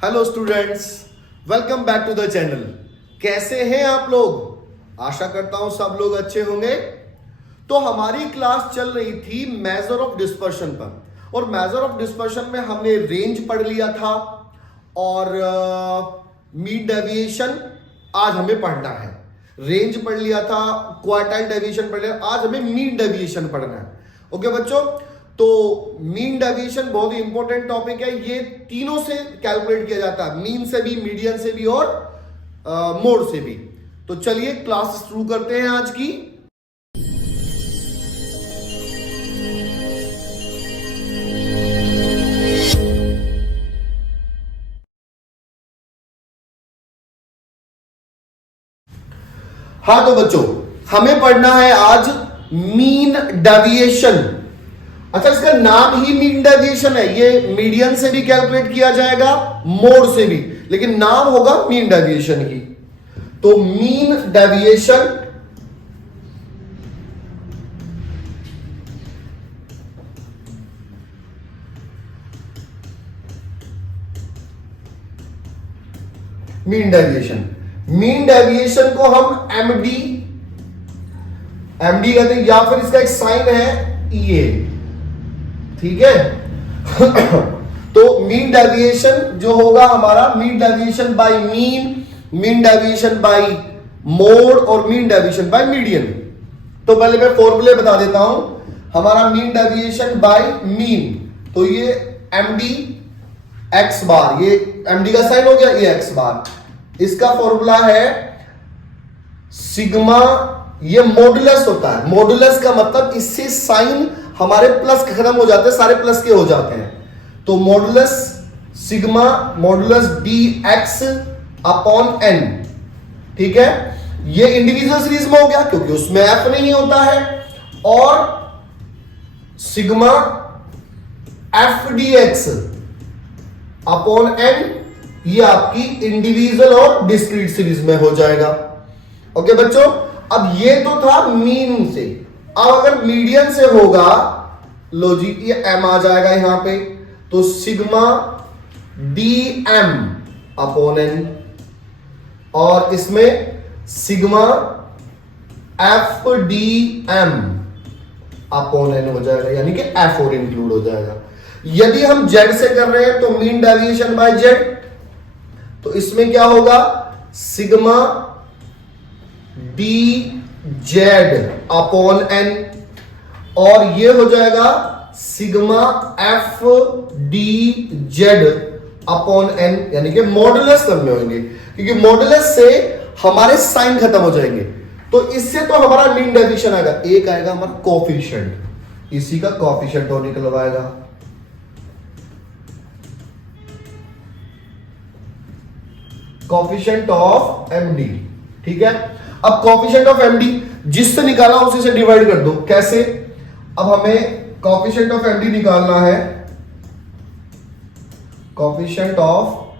Hello students, welcome back to the channel. कैसे हैं आप लोग? आशा करता हूं सब लोग अच्छे होंगे। तो हमारी क्लास चल रही थी मेजर ऑफ डिस्पर्शन पर, और मेजर ऑफ डिस्पर्शन में हमने रेंज पढ़ लिया था और मीन डेविएशन आज हमें पढ़ना है। रेंज पढ़ लिया था, क्वार्टाइल डेविएशन पढ़ लिया, आज हमें मीन डेविएशन पढ़ना है। ओके बच्चों, तो मीन डेविएशन बहुत ही इंपॉर्टेंट टॉपिक है। ये तीनों से कैलकुलेट किया जाता है, मीन से भी, मीडियन से भी और मोड से भी। तो चलिए क्लास शुरू करते हैं आज की। हाँ तो बच्चों, हमें पढ़ना है आज मीन डेविएशन। अच्छा, इसका नाम ही मीन डेविएशन है। ये मीडियन से भी कैलकुलेट किया जाएगा, मोड से भी, लेकिन नाम होगा मीन डेविएशन की। तो मीन डेविएशन मीन डेविएशन को हम एमडी कहते हैं, या फिर इसका एक साइन है ये, ठीक है। तो मीन डेविएशन जो होगा हमारा, mean deviation by mean deviation by mode और मीन डेविएशन बाय मीडियन। तो पहले मैं फॉर्मूले बता देता हूं। हमारा मीन डेविएशन बाय मीन, तो ये एमडी एक्स बार, ये एमडी का साइन हो गया, ये एक्स बार। इसका फॉर्मूला है सिग्मा, ये मॉडुलस होता है। मॉडुलस का मतलब इससे साइन हमारे प्लस खत्म हो जाते हैं, सारे प्लस के हो जाते हैं। तो modulus sigma modulus D X upon N, ठीक है। ये इंडिविजुअल सीरीज में हो गया क्योंकि उसमें एफ नहीं होता है, और sigma F D X upon N, ये आपकी इंडिविजुअल और डिस्क्रीट सीरीज में हो जाएगा। ओके बच्चों, अब ये तो था मीन से। अब अगर मीडियन से होगा, लो जी, ये एम आ जाएगा यहां पे, तो sigma D M upon N, और इसमें sigma F D M upon N हो जाएगा, यानी कि एफ और इंक्लूड हो जाएगा। यदि हम जेड से कर रहे हैं तो मीन डेविएशन बाय जेड, तो इसमें क्या होगा, sigma D Z upon N, और ये हो जाएगा sigma F D Z upon N, यानी कि मॉडुलस सब में होंगे, क्योंकि मॉडुलस से हमारे साइन खत्म हो जाएंगे। तो इससे तो हमारा मीन डेविएशन आएगा, एक आएगा हमारा कोफिशिएंट, इसी का कोफिशिएंट और निकलवाएगा। कोफिशिएंट ऑफ एमडी, ठीक है। अब कोफिशिएंट ऑफ एमडी जिससे निकाला उसी से डिवाइड कर दो। कैसे? अब हमें कोफिशिएंट ऑफ एमडी निकालना है। कोफिशिएंट ऑफ,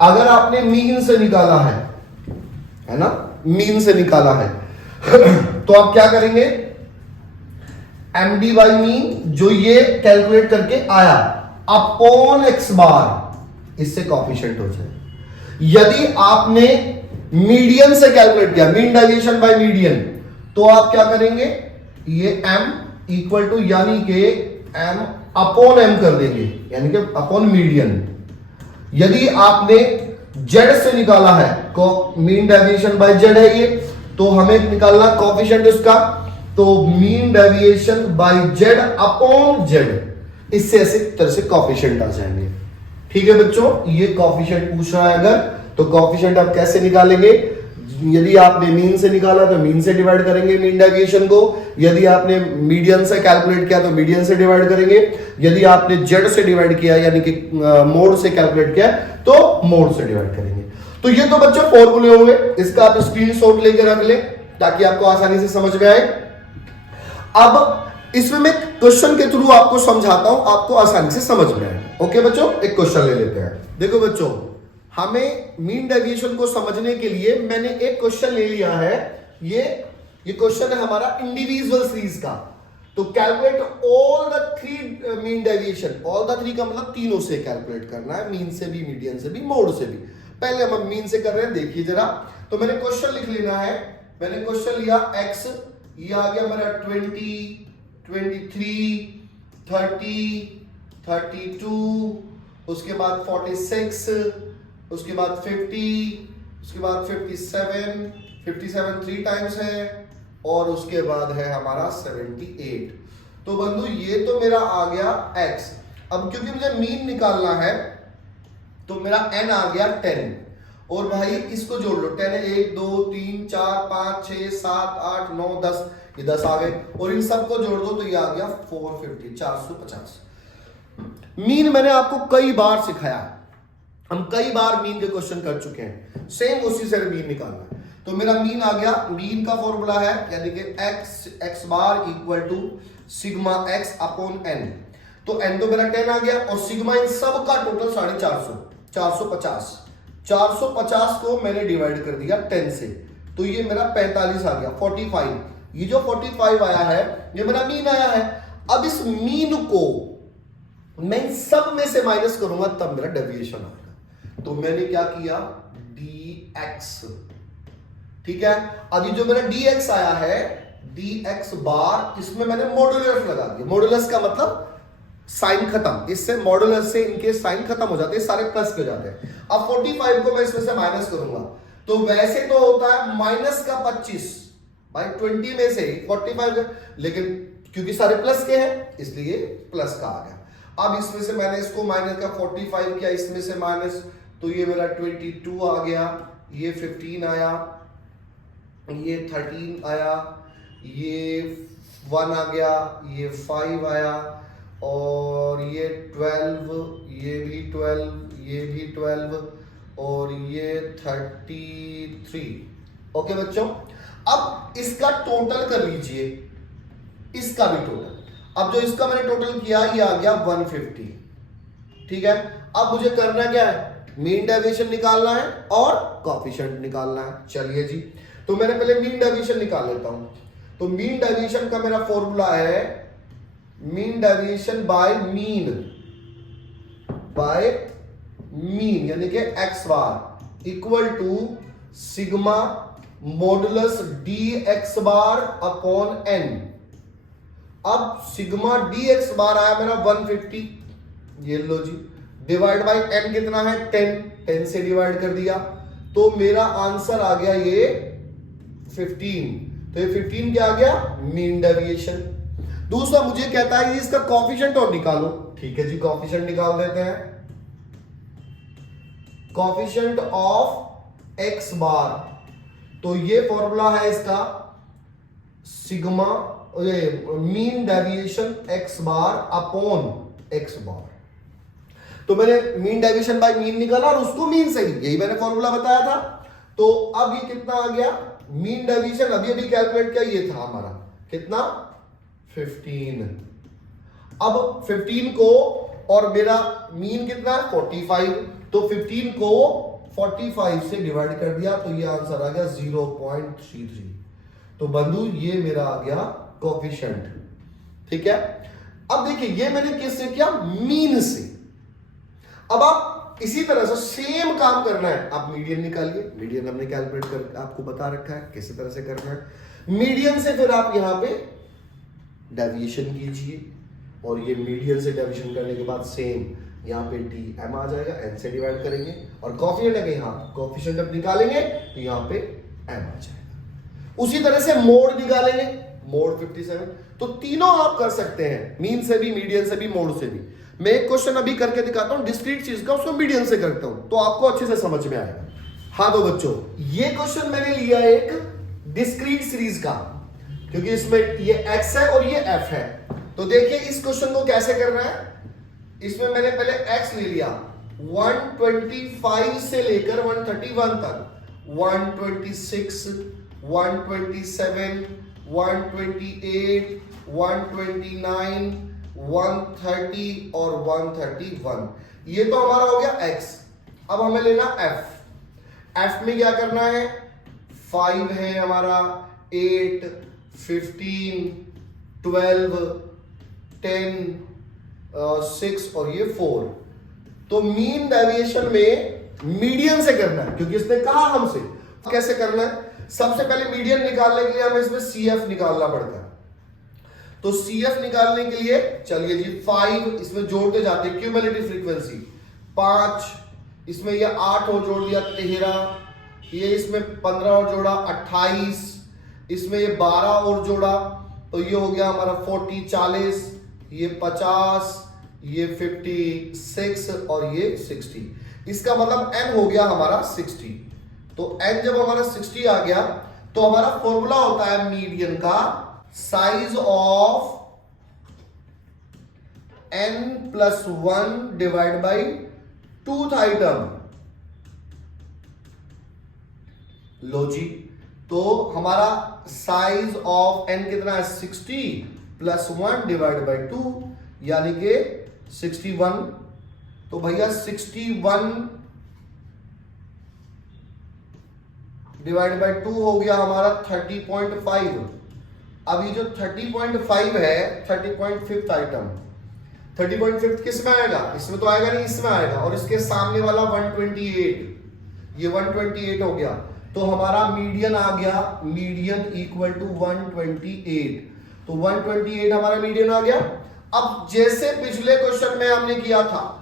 अगर आपने मीन से निकाला है ना, मीन से निकाला है तो आप क्या करेंगे, एमडी बाई मीन जो ये कैलकुलेट करके आया अपॉन एक्स बार, इससे कोफिशिएंट हो जाए। यदि आपने मीडियन से कैलकुलेट किया, मीन डेविएशन बाय मीडियन, तो आप क्या करेंगे, ये m इक्वल टू, यानी कि m अपॉन m कर देंगे, यानी कि अपॉन मीडियन। यदि आपने z से निकाला है, मीन डेविएशन बाय z है ये, तो हमें निकालना कोफिशिएंट उसका, तो mean deviation by z upon z, इससे ऐसे तरह से कोफिशिएंट आ जाएंगे। ठीक है बच्चों, ये कोफिशिएंट पूछ रहा है अगर, तो कोफिशिएंट आप कैसे निकालेंगे? यदि आपने मीन से निकाला तो मीन से डिवाइड करेंगे मीन डेविएशन को, यदि आपने मीडियन से कैलकुलेट किया तो मीडियन से डिवाइड करेंगे, यदि आपने जेड से डिवाइड किया यानी कि मोड से कैलकुलेट किया तो मोड से डिवाइड करेंगे। तो ये तो बच्चों फॉर्मूले हुए, इसका आप स्क्रीनशॉट लेके रख ले ताकि आपको आसानी से समझ में आए। अब इसमें मैं क्वेश्चन के थ्रू आपको समझाता हूं, आपको आसानी से समझ में आए। ओके बच्चों, एक क्वेश्चन ले लेते हैं। देखो बच्चों, हमें मीन डेविएशन को समझने के लिए मैंने एक क्वेश्चन ले लिया है। ये क्वेश्चन है हमारा इंडिविजुअल सीरीज का। तो calculate all the three mean deviation, all the three का मतलब तीनों से कैलकुलेट करना है, मीन से भी, मीडियन से भी, मोड से भी। पहले हम मीन से कर रहे हैं, देखिए जरा। तो मैंने क्वेश्चन लिख लेना है, मैंने क्वेश्चन लिया x, ये आ गया मेरा 20, 23, 30, 32, उसके बाद 46, उसके बाद 50, उसके बाद 57, 57 3 टाइम्स है, और उसके बाद है हमारा 78। तो बंधु ये तो मेरा आ गया x। अब क्योंकि मुझे मीन निकालना है तो मेरा n आ गया 10, और भाई इसको जोड़ लो, 10 1 2 3 4 5 6 7 8 9 10, ये 10 आ गए, और इन सबको जोड़ दो तो ये आ गया 450, 450। मीन मैंने आपको कई बार सिखाया, हम कई बार मीन के क्वेश्चन कर चुके हैं, सेम उसी से मीन निकालना है। तो मेरा मीन आ गया, मीन का फॉर्मूला है यानी कि x bar equal to sigma x upon n। तो n तो मेरा 10 आ गया, और सिग्मा इन सब का टोटल 450, 450, 450 को मैंने डिवाइड कर दिया 10 से, तो ये मेरा 45 आ गया, 45। ये जो 45 आया है ये मेरा मीन आया है। अब इस मीन को मैं इन सब में से माइनस करूंगा तब मेरा डेविएशन आएगा। तो मैंने क्या किया, dx, ठीक है। अभी जो मेरा dx आया है, dx बार, इसमें मैंने मॉडुलस लगा दिया। मॉडुलस का मतलब साइन खत्म, इससे मॉडुलस से इनके साइन खत्म हो जाते हैं, सारे प्लस पे जाते हैं। अब 45 को मैं इसमें से माइनस करूंगा, तो वैसे तो होता है माइनस का 25, भाई 20 में से 45, लेकिन क्योंकि सारे प्लस के हैं इसलिए प्लस का आ गया। अब इसमें से मैंने इसको माइनस का 45 किया, इसमें से माइनस, तो ये मेरा 22 आ गया, ये 15 आया, ये 13 आया, ये 1 आ गया, ये 5 आया, और ये 12, ये भी 12, ये भी 12, और ये 33। ओके बच्चों, अब इसका टोटल कर लीजिए, इसका भी टोटल। अब जो इसका मैंने टोटल किया ये आ गया 150, ठीक है। अब मुझे करना क्या है, मीन डेविएशन निकालना है और कोएफिशिएंट निकालना है। चलिए जी, तो मैंने पहले मीन डेविएशन निकाल लेता हूं। तो मीन डेविएशन का मेरा फॉर्मूला है मीन डेविएशन बाय मीन यानी कि x bar equal to sigma modulus dx bar upon n। अब सिग्मा dx बार आया मेरा 150, ये लो जी, डिवाइड बाय n कितना है 10, 10 से डिवाइड कर दिया, तो मेरा आंसर आ गया ये 15। तो ये 15 क्या आ गया, मीन डेविएशन। दूसरा मुझे कहता है इसका कोएफिशिएंट और निकालो, ठीक है जी, कोएफिशिएंट निकाल देते हैं। कोएफिशिएंट ऑफ x बार, तो ये फॉर्मूला है इसका sigma, mean deviation x bar upon x बार। तो मैंने मीन डेविएशन बाय मीन निकाला और उसको मीन से ही, यही मैंने फॉर्मूला बताया था। तो अब ये कितना आ गया, मीन डेविएशन अभी अभी कैलकुलेट किया, ये था हमारा कितना 15। अब 15 को, और मेरा मीन कितना 45, तो 15 को 45 से डिवाइड कर दिया, तो ये आंसर आ गया 0.33। तो बंधु ये मेरा आ गया कोएफिशिएंट, ठीक है। अब देखिए ये मैंने किससे किया, मीन से। अब आप इसी तरह से सेम काम करना है, आप मीडियन निकालिए। मीडियन हमने कैलकुलेट कर आपको बता रखा है किसी तरह से करना है। मीडियन से फिर आप यहां पे डेविएशन कीजिए, और ये मीडियन से डेविएशन करने के बाद सेम यहाँ पे डी एम आ जाएगा, एन से डिवाइड करेंगे, और कोएफिशिएंट है यहाँ कोएफिशिएंट अब निकालेंगे तो यहाँ पे एम आ जाएगा। उसी तरह से मोड निकालेंगे, मोड 57। तो तीनों आप कर सकते हैं, मीन से भी, मीडियन से भी, मोड से भी। मैं एक क्वेश्चन अभी करके दिखाता हूं डिस्क्रीट चीज का, उसको मीडियन से करता हूं तो आपको अच्छे से समझ में आएगा। हाँ तो बच्चों, ये क्वेश्चन मैंने लिया एक डिस्क्रीट सीरीज का, क्योंकि इसमें ये x है और ये f है। तो देखिए इस क्वेश्चन को कैसे करना है। इसमें मैंने पहले x ले लिया, 125 से लेकर 131 तक, 126, 127, 128, 129, 130 और 131। ये तो हमारा हो गया x। अब हमें लेना f। f में क्या करना है, 5 है हमारा, 8, 15, 12, 10, 6 और ये 4। तो मीन डेविएशन में मीडियन से करना है, क्योंकि इसने कहा हमसे कैसे करना है। सबसे पहले मीडियन निकालने के लिए हमें इसमें CF निकालना पड़ता है। तो CF निकालने के लिए चलिए जी 5 इसमें जोड़ते जाते हैं, क्यूमुलेटिव फ्रीक्वेंसी 5, इसमें ये 8 और जोड़ दिया 13, ये इसमें 15 और जोड़ा 28, इसमें ये 12 और जोड़ा तो ये हो गया हमारा 40 40, ये 50, ये 56 और ये 60। इसका मतलब n हो गया हमारा 60। तो n जब हमारा 60 आ गया तो हमारा फॉर्मूला होता है मीडियन का size of n+1 divide by two th item. लो जी, तो हमारा साइज ऑफ n कितना है 60 + 1 डिवाइड बाई 2 यानी कि 61। तो भैया 61 डिवाइड बाई 2 हो गया हमारा 30.5। अब ये जो 30.5 है 30.5 आइटम, 30.5 किस में आएगा? इसमें तो आएगा नहीं, इसमें आएगा। और इसके सामने वाला 128, ये 128 हो गया। तो हमारा मीडियन आ गया, मीडियन इक्वल टू 128। तो 128 हमारा मीडियन आ गया। अब जैसे पिछले क्वेश्चन में हमने किया था,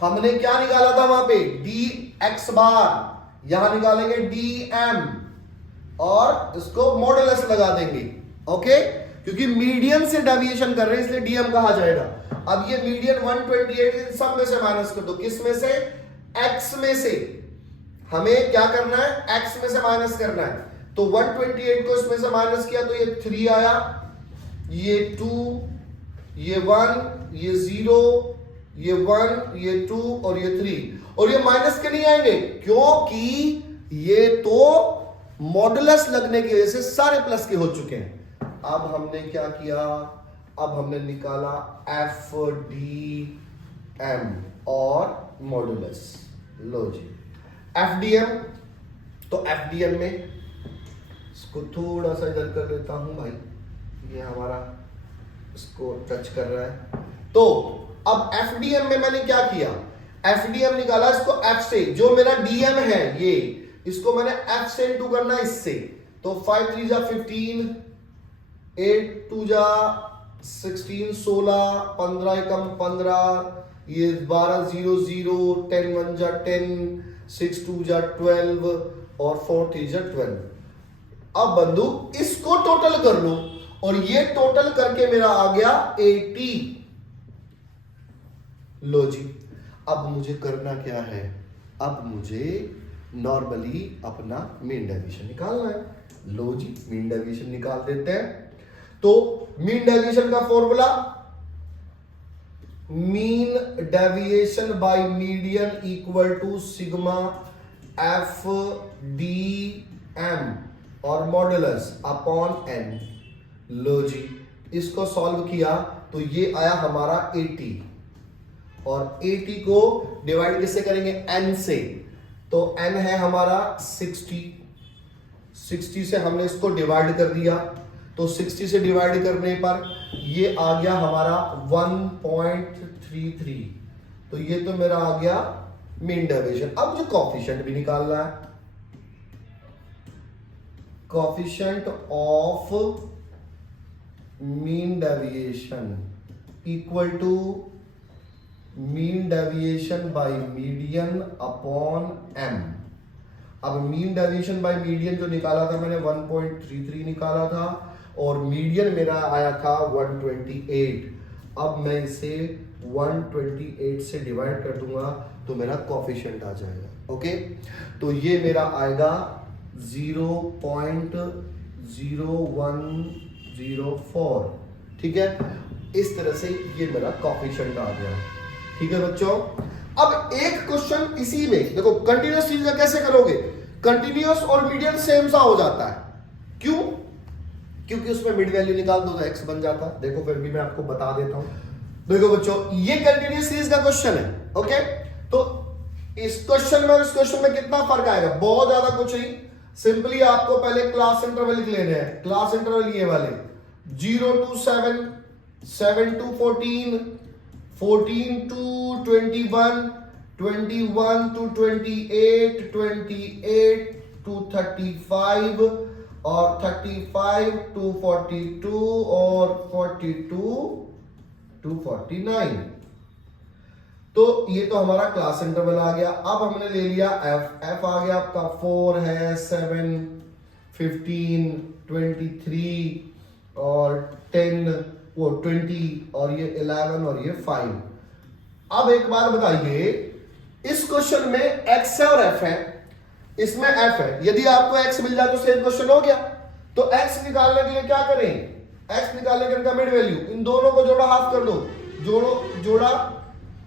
हमने क्या निकाला था वहां पे dx बार, यहां निकालेंगे dm और इसको मॉडुलस लगा देंगे। ओके, क्योंकि मीडियन से डेविएशन कर रहे हैं इसलिए dm कहा जाएगा। अब ये मीडियन 128 इन सब में से माइनस कर दो, किस में से? x में से। हमें क्या करना है? x में से माइनस करना है। तो 128 को इसमें से माइनस किया तो ये 3 आया, ये 2, ये 1, ये 0, ये 1, ये 2 और ये 3। और ये माइनस के नहीं आएंगे क्योंकि ये तो मॉडुलस लगने की वजह से सारे प्लस के हो चुके हैं। अब हमने क्या किया? अब हमने निकाला FDM और मॉडुलस। लो जी, FDM, तो FDM में इसको थोड़ा सा इधर कर लेता हूं भाई, ये हमारा इसको टच कर रहा है। तो अब FDM में मैंने क्या किया? FDM निकाला इसको F से, जो मेरा DM है ये, इसको मैंने F से इंटू करना इससे। तो 5 3 जा 15, 8 2 जा 16, 16, 15 एकम 15, ये 12 0 0, 10 1 जा 10, 6 2 जा 12 और 4 3 जा 12। अब बंधु इसको टोटल कर लो और ये टोटल करके मेरा आ गया 80। लो जी, अब मुझे करना क्या है? अब मुझे नॉर्मली अपना मीन डेविएशन निकालना है। लो जी, मीन डेविएशन निकाल देते हैं। तो मीन डेविएशन का formula, mean deviation by median equal to sigma FDM और मॉडुलस अपॉन n। लो जी, इसको सॉल्व किया तो ये आया हमारा 80 और 80 को डिवाइड किससे करेंगे? n से। तो n है हमारा 60, 60 से हमने इसको डिवाइड कर दिया। तो 60 से डिवाइड करने पर ये आ गया हमारा 1.33। तो ये तो मेरा आ गया मीन डेविएशन। अब मुझे कोएफिशिएंट भी निकालना है। Coefficient of mean deviation equal to mean deviation by median upon m। अब मीन डेविएशन बाय मीडियन जो निकाला था मैंने 1.33 निकाला था और मीडियन मेरा आया था 128। अब मैं इसे 128 से डिवाइड कर दूंगा तो मेरा कोएफिशिएंट आ जाएगा। ओके, तो ये मेरा आएगा 0.0104। ठीक है, इस तरह से ये मेरा कोएफिशिएंट आ गया। ठीक है बच्चों, अब एक क्वेश्चन इसी में देखो, कंटिन्यूअस चीज का कैसे करोगे? कंटिन्यूअस और मीडियन सेम सा हो जाता है। क्यों? क्योंकि उसमें मिड वैल्यू निकाल दो तो x बन जाता है। देखो फिर भी मैं आपको बता देता हूं। देखो बच्चों, ये कंटिन्यूअस सीरीज का क्वेश्चन है। ओके, तो इस क्वेश्चन में और इस क्वेश्चन में कितना फर्क आएगा? बहुत ज्यादा कुछ नहीं, सिंपली आपको पहले क्लास इंटरवल लिख लेने हैं। क्लास इंटरवल ये वाले 0 to 7, 7 to 14, 14 to 21, 21 to 28, 28 to 35 और 35 to 42 और 42 to 49। तो ये तो हमारा क्लास इंटरवल आ गया। अब हमने ले लिया एफ आ गया आपका 4 है, 7, 15, 23 और 10, वो 20 और ये 11 और ये 5। अब एक बार बताइए, इस क्वेश्चन में एक्स है और एफ है, इसमें एफ है। यदि आपको एक्स मिल जाए तो सेम क्वेश्चन हो गया। तो एक्स निकालने के लिए क्या करें, एक्स निकालने के लिए मिड वैल्यू, इन दोनों को जोड़ा, हाफ कर दो, जोड़ा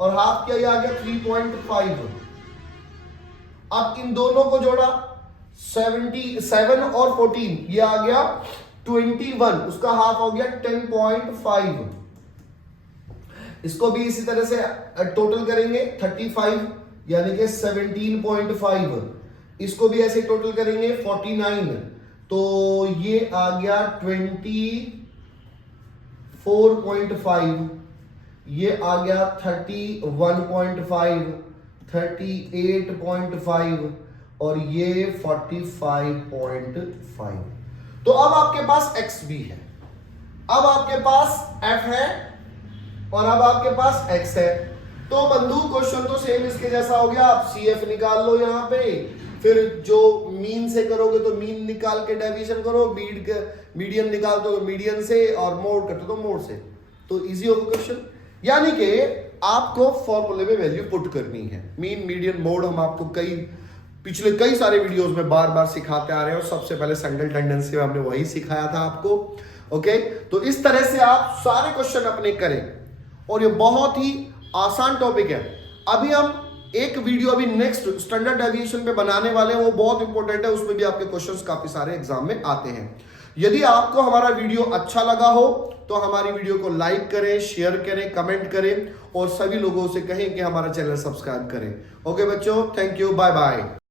और हाफ किया, ये आ गया 3.5। अब इन दोनों को जोड़ा, 77 और 14, ये आ गया 21, उसका हाफ हो गया 10.5। इसको भी इसी तरह से टोटल करेंगे 35 यानी कि 17.5। इसको भी ऐसे टोटल करेंगे 49, तो ये आ गया 24.5। ये आ गया 31.5, 38.5 और ये 45.5। तो अब आपके पास x भी है, अब आपके पास f है और अब आपके पास x है। तो बंधु क्वेश्चन तो सेम इसके जैसा हो गया। आप CF निकाल लो यहां पे, फिर जो मीन से करोगे तो मीन निकाल के डेविएशन करो, मीडियन निकाल दो मीडियन से, और मोड करते तो मोड से। तो इजी होगा क्वेश्चन। यानी कि आपको फॉर्मूले में वैल्यू पुट करनी है। मीन, मीडियन, मोड हम आपको पिछले कई सारे वीडियोस में बार बार सिखाते आ रहे हैं, और सबसे पहले सेंट्रल टेंडेंसी में हमने वही सिखाया था आपको। ओके, तो इस तरह से आप सारे क्वेश्चन अपने करें, और ये बहुत ही आसान टॉपिक है। अभी हम एक वीडियो अभी नेक्स्ट स्टैंडर्ड डेविएशन पे बनाने वाले हैं, वो बहुत इंपॉर्टेंट है, उसमें भी आपके क्वेश्चंस काफी सारे एग्जाम में आते हैं। यदि आपको हमारा वीडियो अच्छा लगा हो तो हमारी वीडियो को लाइक करें, शेयर करें, कमेंट करें, और सभी लोगों से कहें कि हमारा चैनल सब्सक्राइब करें। ओके बच्चों, थैंक यू, बाय बाय।